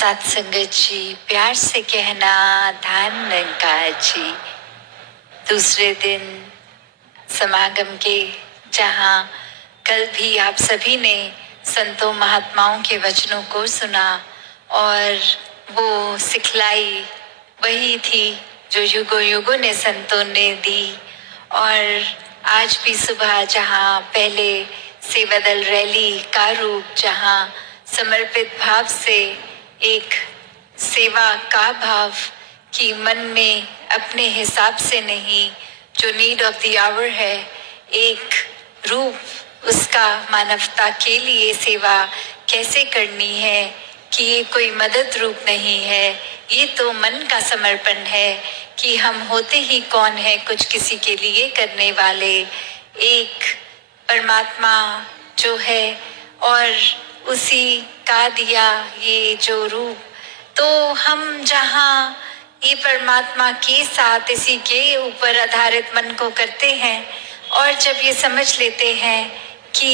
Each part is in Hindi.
साथ संगत जी, प्यार से कहना ध्यान निरंकार जी। दूसरे दिन समागम के जहाँ कल भी आप सभी ने संतों महात्माओं के वचनों को सुना और वो सिखलाई वही थी जो युगों युगों ने संतों ने दी। और आज भी सुबह जहाँ पहले सेवा दल रैली का रूप, जहाँ समर्पित भाव से एक सेवा का भाव कि मन में अपने हिसाब से नहीं, जो नीड ऑफ द आवर है, एक रूप उसका मानवता के लिए सेवा कैसे करनी है कि ये कोई मदद रूप नहीं है, ये तो मन का समर्पण है कि हम होते ही कौन है कुछ किसी के लिए करने वाले एक परमात्मा जो है, और उसी का दिया ये जो रूप। तो हम जहाँ ये परमात्मा के साथ इसी के ऊपर आधारित मन को करते हैं और जब ये समझ लेते हैं कि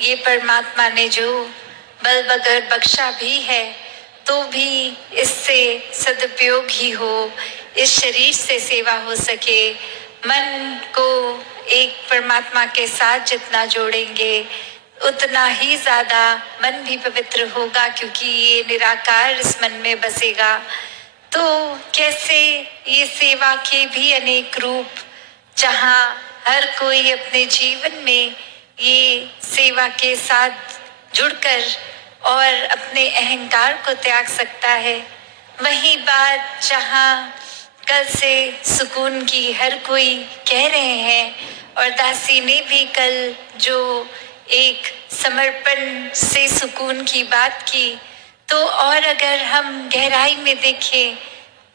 ये परमात्मा ने जो बल बगैर बख्शा भी है तो भी इससे सदुपयोग ही हो, इस शरीर से सेवा हो सके। मन को एक परमात्मा के साथ जितना जोड़ेंगे उतना ही ज्यादा मन भी पवित्र होगा, क्योंकि ये निराकार इस मन में बसेगा। तो कैसे ये सेवा के भी अनेक रूप, जहाँ हर कोई अपने जीवन में ये सेवा के साथ जुड़कर और अपने अहंकार को त्याग सकता है। वही बात जहाँ कल से सुकून की हर कोई कह रहे हैं और दासी ने भी कल जो एक समर्पण से सुकून की बात की, तो और अगर हम गहराई में देखें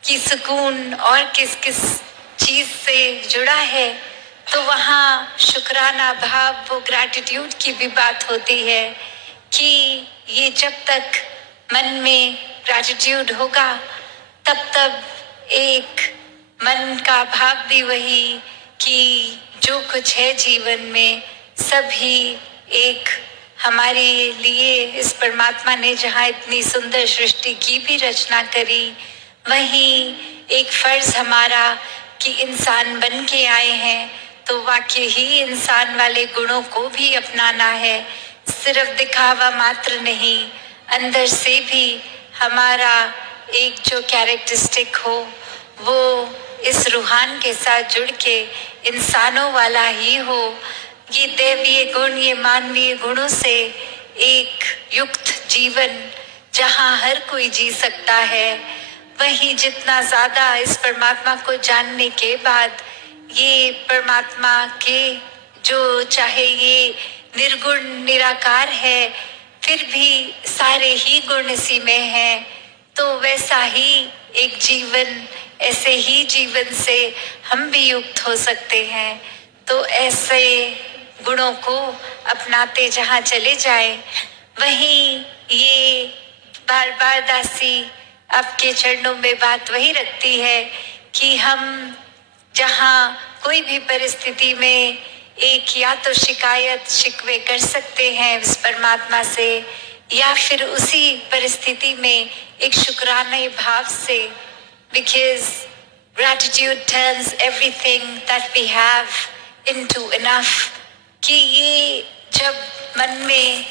कि सुकून और किस किस चीज से जुड़ा है, तो वहाँ शुक्राना भाव, वो ग्रैटिट्यूड की भी बात होती है कि ये जब तक मन में ग्रैटिट्यूड होगा तब तब एक मन का भाव भी वही कि जो कुछ है जीवन में सब ही एक हमारे लिए इस परमात्मा ने जहाँ इतनी सुंदर सृष्टि की भी रचना करी, वहीं एक फर्ज हमारा कि इंसान बन के आए हैं तो वाकई ही इंसान वाले गुणों को भी अपनाना है। सिर्फ दिखावा मात्र नहीं, अंदर से भी हमारा एक जो कैरेक्टरिस्टिक हो वो इस रूहान के साथ जुड़ के इंसानों वाला ही हो। ये दैवीय गुण, ये मानवीय गुणों से एक युक्त जीवन जहाँ हर कोई जी सकता है। वहीं जितना ज्यादा इस परमात्मा को जानने के बाद ये परमात्मा के जो चाहे ये निर्गुण निराकार है, फिर भी सारे ही गुण इसी में हैं, तो वैसा ही एक जीवन, ऐसे ही जीवन से हम भी युक्त हो सकते हैं। तो ऐसे गुणों को अपनाते जहाँ चले जाए, वहीं ये बार बार दासी आपके चरणों में बात वही रखती है कि हम जहाँ कोई भी परिस्थिति में एक या तो शिकायत शिकवे कर सकते हैं इस परमात्मा से, या फिर उसी परिस्थिति में एक शुक्राने भाव से, because gratitude turns everything that we have into enough। कि ये जब मन में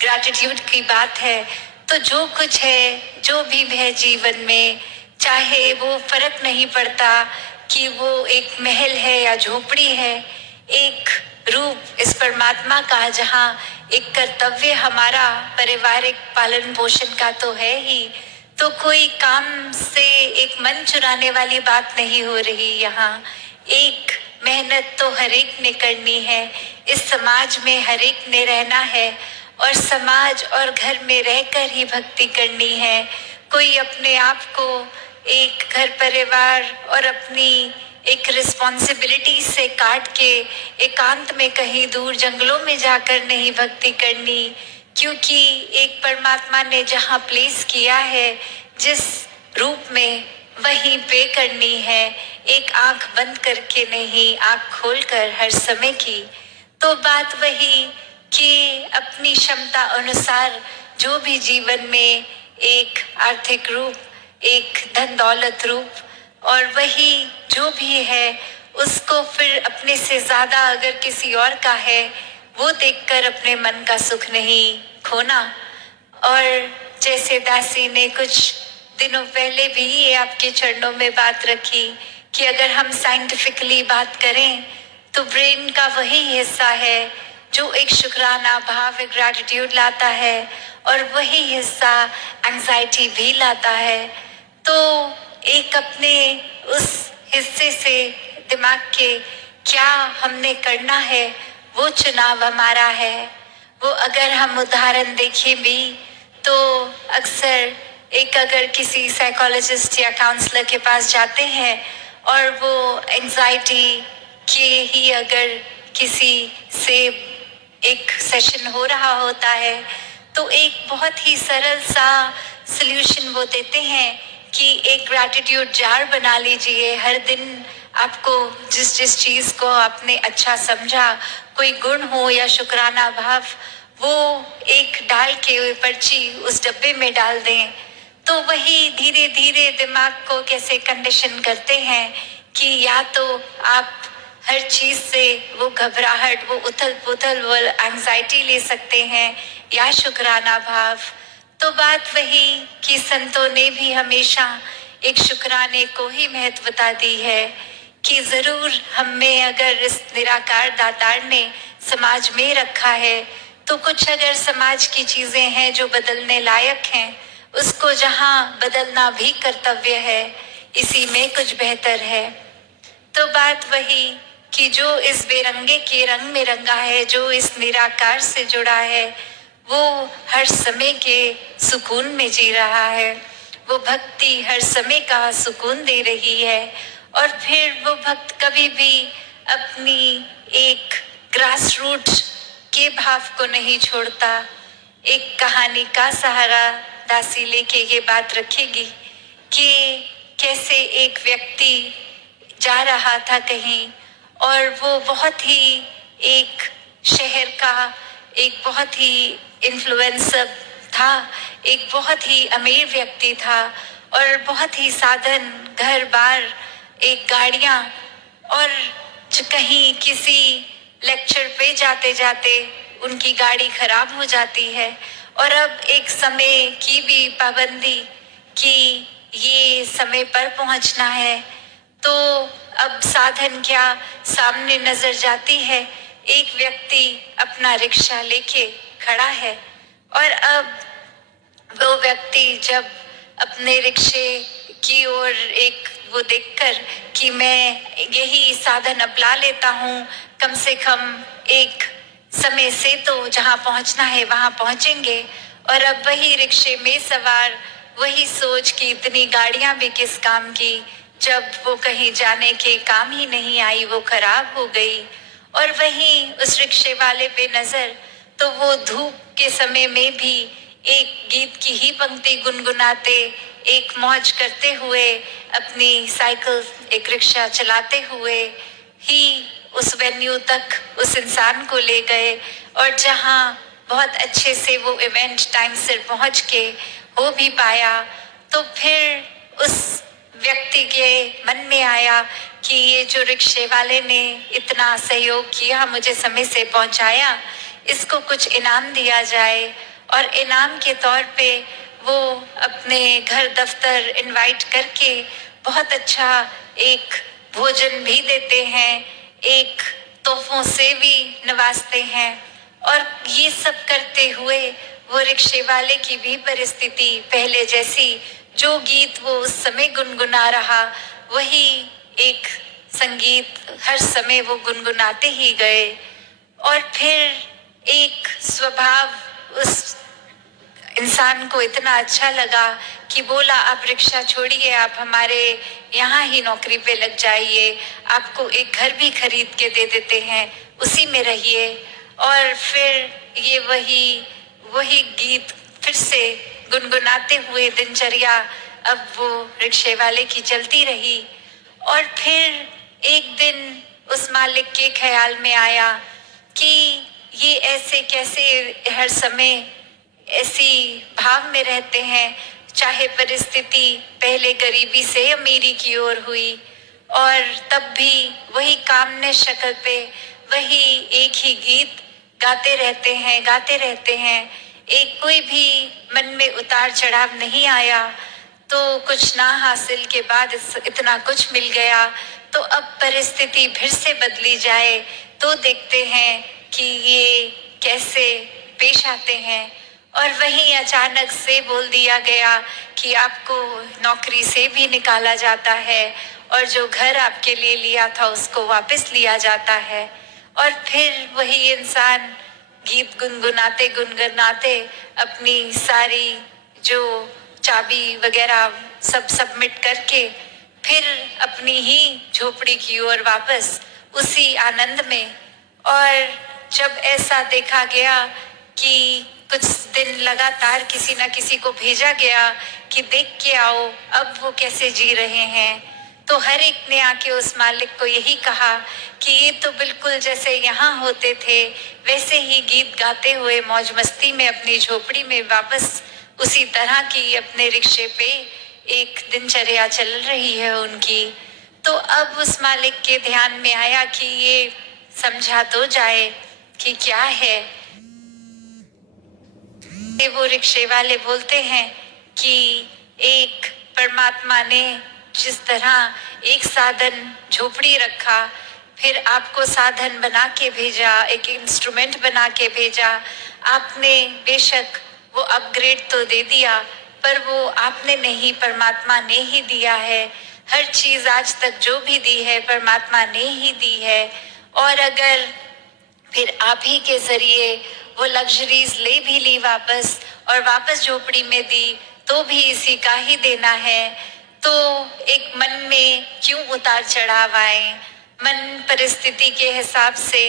ग्रैटिट्यूड की बात है तो जो कुछ है, जो भी है जीवन में, चाहे वो फर्क नहीं पड़ता कि वो एक महल है या झोपड़ी है, एक रूप इस परमात्मा का जहाँ एक कर्तव्य हमारा पारिवारिक पालन पोषण का तो है ही, तो कोई काम से एक मन चुराने वाली बात नहीं हो रही। यहाँ एक मेहनत तो हर एक ने करनी है, इस समाज में हर एक ने रहना है और समाज और घर में रहकर ही भक्ति करनी है। कोई अपने आप को एक घर परिवार और अपनी एक रिस्पॉन्सिबिलिटी से काट के एकांत में कहीं दूर जंगलों में जाकर नहीं भक्ति करनी, क्योंकि एक परमात्मा ने जहाँ प्लेस किया है जिस रूप में, वहीं पे करनी है। एक आंख बंद करके नहीं, आंख खोलकर हर समय की। तो बात वही कि अपनी क्षमता अनुसार जो भी जीवन में एक आर्थिक रूप, एक धन दौलत रूप, और वही जो भी है उसको फिर अपने से ज्यादा अगर किसी और का है वो देखकर अपने मन का सुख नहीं खोना। और जैसे दासी ने कुछ दिनों पहले भी ये आपके चरणों में बात रखी कि अगर हम साइंटिफिकली बात करें तो ब्रेन का वही हिस्सा है जो एक शुक्राना भाव, एक ग्रैटिट्यूड लाता है, और वही हिस्सा एंजाइटी भी लाता है। तो एक अपने उस हिस्से से दिमाग के क्या हमने करना है वो चुनाव हमारा है। वो अगर हम उदाहरण देखें भी तो अक्सर एक अगर किसी साइकोलॉजिस्ट या काउंसलर के पास जाते हैं और वो एंजाइटी के ही अगर किसी से एक सेशन हो रहा होता है तो एक बहुत ही सरल सा सल्यूशन वो देते हैं कि एक ग्रैटिट्यूड जार बना लीजिए। हर दिन आपको जिस जिस चीज को आपने अच्छा समझा, कोई गुण हो या शुक्राना भाव, वो एक डाल के पर्ची उस डब्बे में डाल दें। तो वही धीरे धीरे दिमाग को कैसे कंडीशन करते हैं कि या तो आप हर चीज से वो घबराहट, वो उथल पुथल, वो एंजाइटी ले सकते हैं या शुक्राना भाव। तो बात वही कि संतों ने भी हमेशा एक शुक्राने को ही महत्वता दी है कि जरूर हमें अगर इस निराकार दातार ने समाज में रखा है तो कुछ अगर समाज की चीजें हैं जो बदलने लायक हैं, उसको जहां बदलना भी कर्तव्य है, इसी में कुछ बेहतर है। तो बात वही कि जो इस बेरंगे के रंग में रंगा है, जो इस निराकार से जुड़ा है, वो हर समय के सुकून में जी रहा है। वो भक्ति हर समय का सुकून दे रही है, और फिर वो भक्त कभी भी अपनी एक ग्रास रूट के भाव को नहीं छोड़ता। एक कहानी का सहारा दासी लेके ये बात रखेगी कि कैसे एक व्यक्ति जा रहा था कहीं, और वो बहुत ही एक शहर का एक बहुत ही इन्फ्लुएंसर था, एक बहुत ही अमीर व्यक्ति था, और बहुत ही साधन, घर बार, एक गाड़ियां, और कहीं किसी लेक्चर पे जाते जाते उनकी गाड़ी खराब हो जाती है, और अब एक समय की भी पाबंदी कि ये समय पर पहुंचना है। तो अब साधन क्या, सामने नजर जाती है एक व्यक्ति अपना रिक्शा लेके खड़ा है, और अब वो व्यक्ति जब अपने रिक्शे की ओर एक वो देखकर कि मैं यही साधन अपना लेता हूँ, कम से कम एक समय से तो जहाँ पहुँचना है वहाँ पहुँचेंगे, और अब वही रिक्शे में सवार वही सोच कि इतनी गाड़ियां भी किस काम की, जब वो कहीं जाने के काम ही नहीं आई, वो खराब हो गई। और वहीं उस रिक्शे वाले पे नजर, तो वो धूप के समय में भी एक गीत की ही पंक्ति गुनगुनाते, एक मौज करते हुए, अपनी साइकिल, एक रिक्शा चलाते हुए ही उस वेन्यू तक उस इंसान को ले गए, और जहां बहुत अच्छे से वो इवेंट टाइम से पहुंच के हो भी पाया। तो फिर उस व्यक्ति के मन में आया कि ये जो रिक्शे वाले ने इतना सहयोग किया, मुझे समय से पहुंचाया, इसको कुछ इनाम दिया जाए। और इनाम के तौर पे वो अपने घर दफ्तर इनवाइट करके बहुत अच्छा एक भोजन भी देते हैं, एक तोहफों से भी नवाजते हैं। और ये सब करते हुए वो रिक्शे वाले की भी परिस्थिति पहले जैसी, जो गीत वो उस समय गुनगुना रहा वही एक संगीत हर समय वो गुनगुनाते ही गए। और फिर एक स्वभाव उस इंसान को इतना अच्छा लगा कि बोला, आप रिक्शा छोड़िए, आप हमारे यहाँ ही नौकरी पे लग जाइए, आपको एक घर भी खरीद के दे देते हैं, उसी में रहिए। और फिर ये वही गीत फिर से गुनगुनाते हुए दिनचर्या अब वो रिक्शे वाले की चलती रही। और फिर एक दिन उस मालिक के ख्याल में आया कि ये ऐसे कैसे हर समय ऐसी भाव में रहते हैं, चाहे परिस्थिति पहले गरीबी से अमीरी की ओर हुई, और तब भी वही कामने शक्ल पे वही एक ही गीत गाते रहते हैं। एक कोई भी मन में उतार चढ़ाव नहीं आया। तो कुछ ना हासिल के बाद इतना कुछ मिल गया, तो अब परिस्थिति फिर से बदली जाए तो देखते हैं कि ये कैसे पेश आते हैं। और वहीं अचानक से बोल दिया गया कि आपको नौकरी से भी निकाला जाता है, और जो घर आपके लिए लिया था उसको वापस लिया जाता है। और फिर वही इंसान गीत गुनगुनाते गुनगुनाते अपनी सारी जो चाबी वगैरह सब सबमिट करके फिर अपनी ही झोपड़ी की ओर वापस उसी आनंद में। और जब ऐसा देखा गया कि कुछ दिन लगातार किसी ना किसी को भेजा गया कि देख के आओ अब वो कैसे जी रहे हैं, तो हर एक ने आके उस मालिक को यही कहा कि ये तो बिल्कुल जैसे यहाँ होते थे वैसे ही गीत गाते हुए मौज मस्ती में अपनी झोपड़ी में वापस उसी तरह की अपने रिक्शे पे एक दिनचर्या चल रही है उनकी। तो अब उस मालिक के ध्यान में आया कि ये समझा तो जाए कि क्या है। वो रिक्शे वाले बोलते हैं कि एक परमात्मा ने जिस तरह एक साधन झोपड़ी रखा, फिर आपको साधन बना के भेजा, एक इंस्ट्रूमेंट बना के भेजा, आपने बेशक वो अपग्रेड तो दे दिया पर वो आपने नहीं, परमात्मा ने ही दिया है। हर चीज आज तक जो भी दी है परमात्मा ने ही दी है। और अगर फिर आप ही के जरिए वो लग्जरीज ले भी ली वापस और वापस झोपड़ी में दी तो भी इसी का ही देना है। तो एक मन में क्यों उतार चढ़ाव आए, मन परिस्थिति के हिसाब से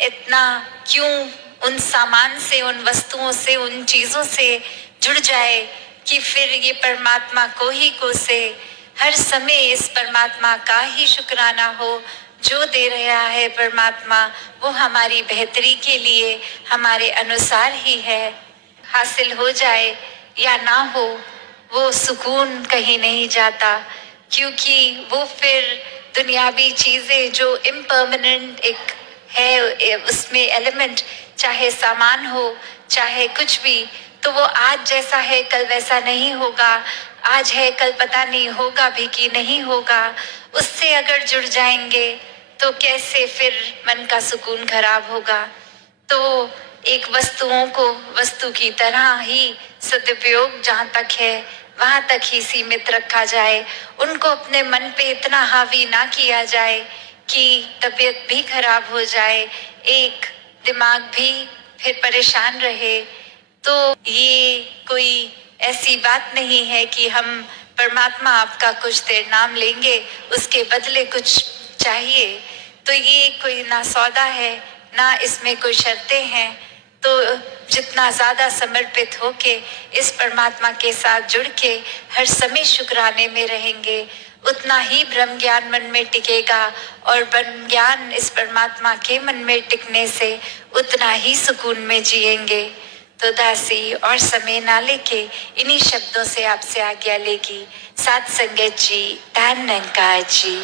इतना क्यों उन सामान से, उन वस्तुओं से, उन चीजों से जुड़ जाए कि फिर ये परमात्मा को ही कोसे। हर समय इस परमात्मा का ही शुक्राना हो जो दे रहा है परमात्मा, वो हमारी बेहतरी के लिए हमारे अनुसार ही है। हासिल हो जाए या ना हो वो सुकून कहीं नहीं जाता, क्योंकि वो फिर दुनियावी चीजें जो इम्परमानेंट एक है उसमें एलिमेंट, चाहे सामान हो चाहे कुछ भी, तो वो आज जैसा है कल वैसा नहीं होगा। आज है कल पता नहीं होगा भी कि नहीं होगा। उससे अगर जुड़ जाएंगे तो कैसे फिर मन का सुकून खराब होगा। तो एक वस्तुओं को वस्तु की तरह ही सदुपयोग जहाँ तक है वहां तक ही सीमित रखा जाए, उनको अपने मन पे इतना हावी ना किया जाए कि तबीयत भी खराब हो जाए, एक दिमाग भी फिर परेशान रहे। तो ये कोई ऐसी बात नहीं है कि हम परमात्मा आपका कुछ देर नाम लेंगे उसके बदले कुछ चाहिए। तो ये कोई ना सौदा है ना इसमें कोई शर्तें हैं। तो जितना ज्यादा समर्पित होके इस परमात्मा के साथ जुड़ के हर समय शुक्राने में रहेंगे, उतना ही ब्रह्म ज्ञान मन में टिकेगा, और ब्रह्म ज्ञान इस परमात्मा के मन में टिकने से उतना ही सुकून में जिएंगे। तो दासी और समय ना लेके इन्हीं शब्दों से आपसे आज्ञा लेगी। साथ संगत जी, धन निरंकार जी।